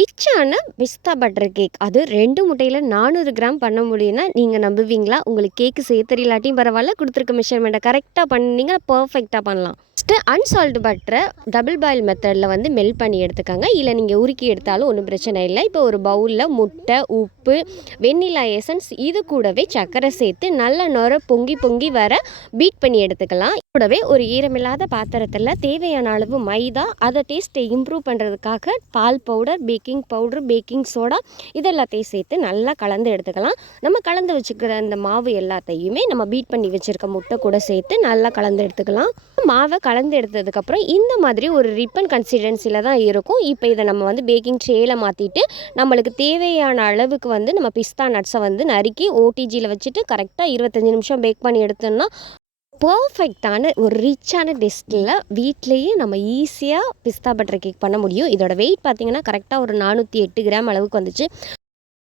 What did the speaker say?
ரிச்சான பிஸ்தா butter cake அது ரெண்டு முட்டையில் நானூறு கிராம் பண்ண முடியும்னா நீங்கள் நம்புவீங்களா? உங்களுக்கு கேக்கு செய்ய தெரியலாட்டியும் பரவாயில்ல கொடுத்துருக்க மெஷர்மெண்ட்டை கரெக்டாக பண்ணீங்கன்னா பர்ஃபெக்டாக பண்ணலாம். ஃபஸ்ட்டு அன்சால்ட் பட்டரை டபுள் பாயில் மெத்தடில் வந்து மெல்ட் பண்ணி எடுத்துக்கோங்க. இல்லை நீங்கள் உருக்கி எடுத்தாலும் ஒன்றும் பிரச்சனை இல்லை. இப்போ ஒரு பவுலில் முட்டை உப்பு வெண்ணிலா எசன்ஸ் இது கூடவே சர்க்கரை சேர்த்து நல்ல நுர பொங்கி பொங்கி வர பீட் பண்ணி எடுத்துக்கலாம். கூடவே ஒரு ஈரமில்லாத பாத்திரத்தில் தேவையான அளவு மைதா அதை டேஸ்ட்டை இம்ப்ரூவ் பண்ணுறதுக்காக பால் powder baking powder baking soda இதெல்லாத்தையும் சேர்த்து நல்லா கலந்து எடுத்துக்கலாம். நம்ம கலந்து வச்சுக்கிற அந்த மாவு எல்லாத்தையுமே நம்ம பீட் பண்ணி வச்சுருக்க முட்டை கூட சேர்த்து நல்லா கலந்து எடுத்துக்கலாம். மாவை கலந்து எடுத்ததுக்கப்புறம் இந்த மாதிரி ஒரு ரிப்பன் கன்சிஸ்டன்சியில் தான் இருக்கும். இப்போ இதை நம்ம வந்து பேக்கிங் ட்ரேயில் மாற்றிட்டு நம்மளுக்கு தேவையான அளவுக்கு வந்து நம்ம பிஸ்தா நட்ஸை வந்து நறுக்கி ஓடிஜியில் வச்சுட்டு கரெக்டாக இருபத்தஞ்சி நிமிஷம் பேக் பண்ணி எடுத்தோம்னா பர்ஃபெக்டான ஒரு ரிச்சான டெஸ்ட்டில் வீட்லேயே நம்ம ஈஸியாக பிஸ்தா பட்டர் கேக் பண்ண முடியும். இதோட வெயிட் பார்த்தீங்கன்னா கரெக்டாக ஒரு நானூற்றி எட்டு கிராம் அளவுக்கு வந்துச்சு.